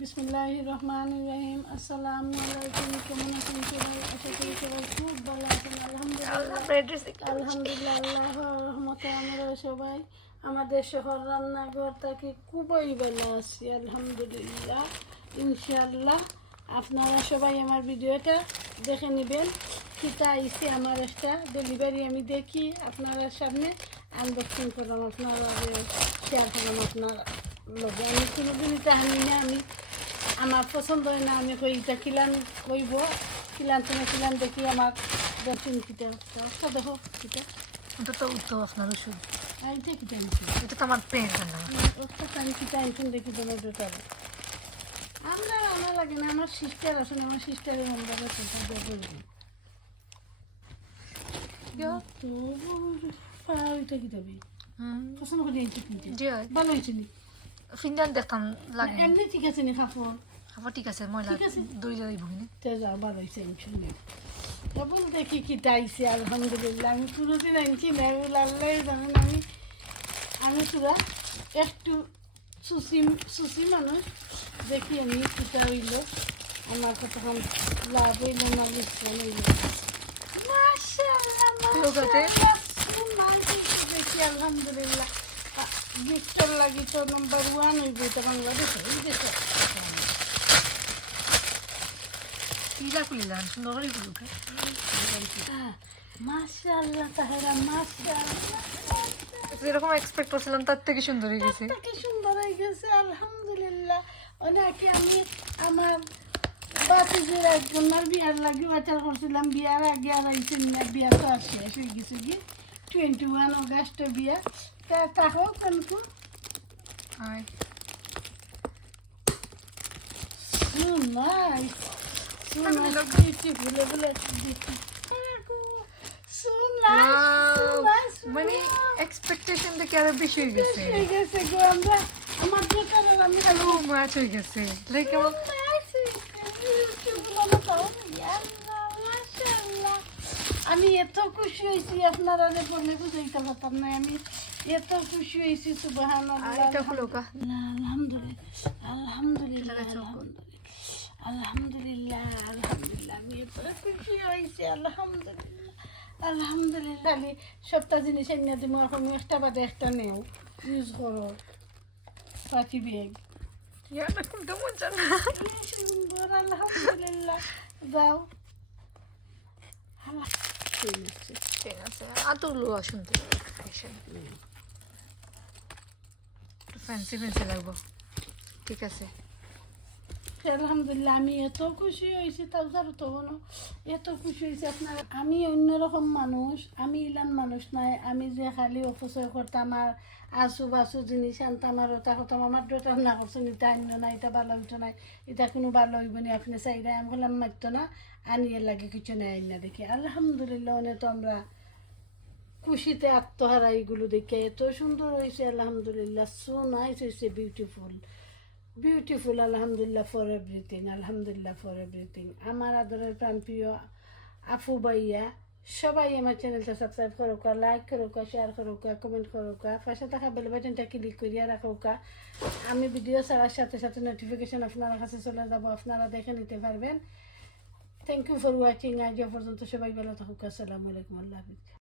বিসমুল্লাহ রহমান রহিম আসসালামু আলাইকুম। কেমন আছেন সবাই? আশা করি সবাই খুব ভালো আছেন। আলহামদুলিল্লাহ। আলহামদুলিল্লাহ আল্লাহ রহমতে আমরা সবাই। আমাদের শহর রান্নাঘর থেকে খুবই ভালো আছি, আলহামদুলিল্লাহ। ইনশাআল্লাহ, আপনারা সবাই আমার ভিডিওটা দেখে নেবেন। কিতা আইসে আমার একটা ডেলিভারি আমি দেখি আপনারা সামনে। আনবক্সিং করলাম আপনারা শেয়ার করলাম আপনার লগে আমি কোনোদিন এটা না আমি আমার পছন্দ হয় না আমি কই এটা কিলান কইব। কিলান তুমি কিলান দেখি আমার দর্শন কিটা। একটা দেখো কিটা। এটা তো তো আপনার ওষুধ আইটা কিটা আনছি এটা তো আমার পেন না একটা আমি কিটা আনছেন দেখি তোমার দুটো আমরা আমার লাগে না আমার সিস্টার আসলে আমার সিস্টারের নম্বরে কোথাও দেবো তো ওইটা কি দেবে পছন্দ করে আনছি কিনতে জি হয়। ভালো হয়েছে নি ফিনজান দেখতাম লাগে। এমনি ঠিক আছে নি কাপড় আবার ঠিক আছে ময়লা ঠিক আছে। দই যাই ভুগিনি তে যা হয়েছে আনছি নি কেবল দেখি কি টাইছে আলহামদুলিল্লাহ আমি কোনোদিন আনছি না আল্লাহ জানেন আমি। আমি পুরা একটু সুসি সুসি মানুষ দেখি আমি কিটা হইল। আমার কতক্ষণ লাভ হইল না লোকসান হইল দেখি আলহামদুলিল্লাহ। গিফটর লাগি তো নাম্বার ওয়ান হইব এটা বাংলাদেশে এই দেশে পিজা খুলিলাম সুন্দর করে খুলুকে মাশাআল্লাহ তাহেরা মাশাআল্লাহ যেরকম এক্সপেক্ট করছিলাম তার থেকে সুন্দর হয়ে গেছে কি সুন্দর হয়ে গেছে আলহামদুলিল্লাহ অনেকে আমি আমার বাতিজের একজনের বিয়ার লাগে বাচার করছিলাম বিয়ার আগে আর আইসেন না বিয়া তো আর শেষ হয়ে গেছে কি টোয়েন্টি ওয়ান অগাস্ট বিয়া তা তাহো কিন্তু so nice so nice beautiful so nice মানে এক্সপেকটেশন থেকে আরও বেশি হয়ে গেছে হয়ে গেছে গো আমরা আমার দোকানের আমি হ্যালো ম্যাচ হয়ে গেছে লাইক আমার আমি এত খুশি হয়েছি আপনারা বলে বুঝাইতে পারতাম না আমি এত খুশি হয়েছি এটা কা আলহামদুলিল্লাহ আলহামদুলিল্লাহ আলহামদুলিল্লাহ আলহামদুলিল্লাহ আমি এত খুশি হয়েছি আলহামদুলিল্লাহ আলহামদুলিল্লাহ। আমি সবটা জিনিস এনে দিব এখন একটা বাদে একটা নেও। ইউজ করো। পাখি ব্যাগ সুন্দর আলহামদুলিল্লাহ। যাও আল্লাহ, ঠিক আছে। ঠিক আছে আর তো। লো শুনতে ফ্যান্সি ফ্যান্সি লাগবো। ঠিক আছে। আলহামদুলিল্লাহ, আমি এত খুশি হয়েছি, তাও তো কোনো এত খুশি হয়েছি আপনার। আমি অন্যরকম মানুষ, আমি ইলান মানুষ নাই, আমি যে খালি অপচয় করতাম আর আসু বাসু জিনিস আনতাম আর ওটা করতাম, আমার এটা না করছেন এটা আন্য না, এটা ভালো হইতো না, এটা কোনো ভালো হইব না, আপনি চাইলে, আমি বললাম মারতো না, আনিয়ে লাগে, কিছু আইন না দেখি। আলহামদুলিল্লাহ, অনেক তো আমরা খুশিতে আত্মহারা এইগুলো দেখে এত সুন্দর হয়েছে, আলহামদুলিল্লাহ। সো নাইস হয়েছে বিউটিফুল বিউটিফুল আলহামদুলিল্লাহ ফর এভরিথিং আলহামদুলিল্লাহ ফর এভরিথিং আমার আদরের প্রাণপ্রিয় আফু ভাইয়া, সবাই আমার চ্যানেলটা সাবস্ক্রাইব করোকা লাইক করোকা শেয়ার করোকা কমেন্ট করোকা, পাশে থাকা বেল বাটনটা ক্লিক করিয়া রাখোকা। আমি ভিডিও ছাড়ার সাথে সাথে নোটিফিকেশন আপনার কাছে চলে যাব, আপনারা দেখে নিতে পারবেন। থ্যাংক ইউ ফর ওয়াচিং আজ পর্যন্ত সবাই ভালো থাকুক। আসসালামু আলাইকুম, আল্লাহ হাফিজ।